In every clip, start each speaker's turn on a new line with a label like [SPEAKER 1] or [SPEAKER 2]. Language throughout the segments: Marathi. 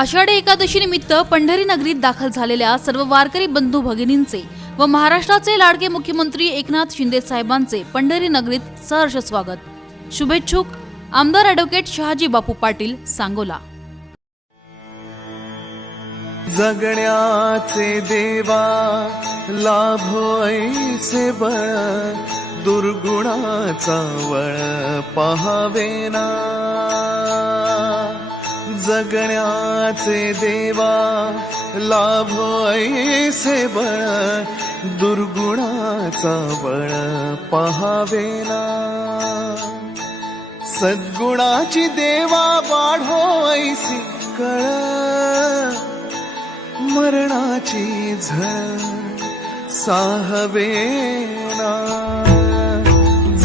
[SPEAKER 1] आषाढी एकादशी निमित्त पंढरी नगरीत दाखल झालेल्या सर्व वारकरी बंधू भगिनींचे व महाराष्ट्राचे लाडके मुख्यमंत्री एकनाथ शिंदे साहेबांचे पंढरी नगरीत सहर्ष स्वागत. शुभेच्छुक आमदार ॲडव्होकेट शहाजी बापू पाटील सांगोला.
[SPEAKER 2] जगण्याचे देवा लाभो ऐसे बळ दुर्गुणाचा वळ पहावेना जगण्याचे देवा लाभ ऐसे बळ दुर्गुणाचा बळ पहावेना सद्गुणाची देवा वाढो ऐसी कळ मरणाची झळ साहवेना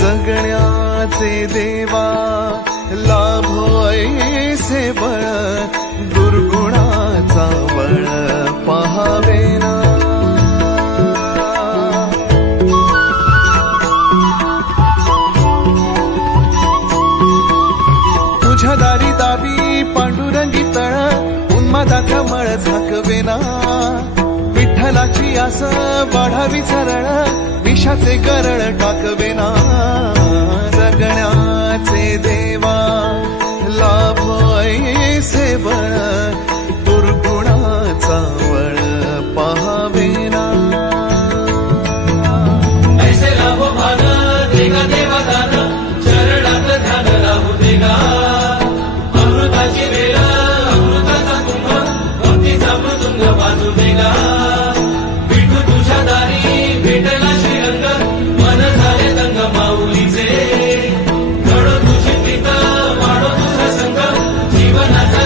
[SPEAKER 2] जगण्याचे देवा लाभो ऐसे बळ दुर्गुणाचा बळ पहावेना तुझ्या दारी दावी पांडुरंगी तळ उन्मादाचा मळ झाकवेना विठ्ठलाची आस वाढावी सरळ विषाचे करळ टाकवेना जगण्याचे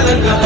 [SPEAKER 2] 하는 것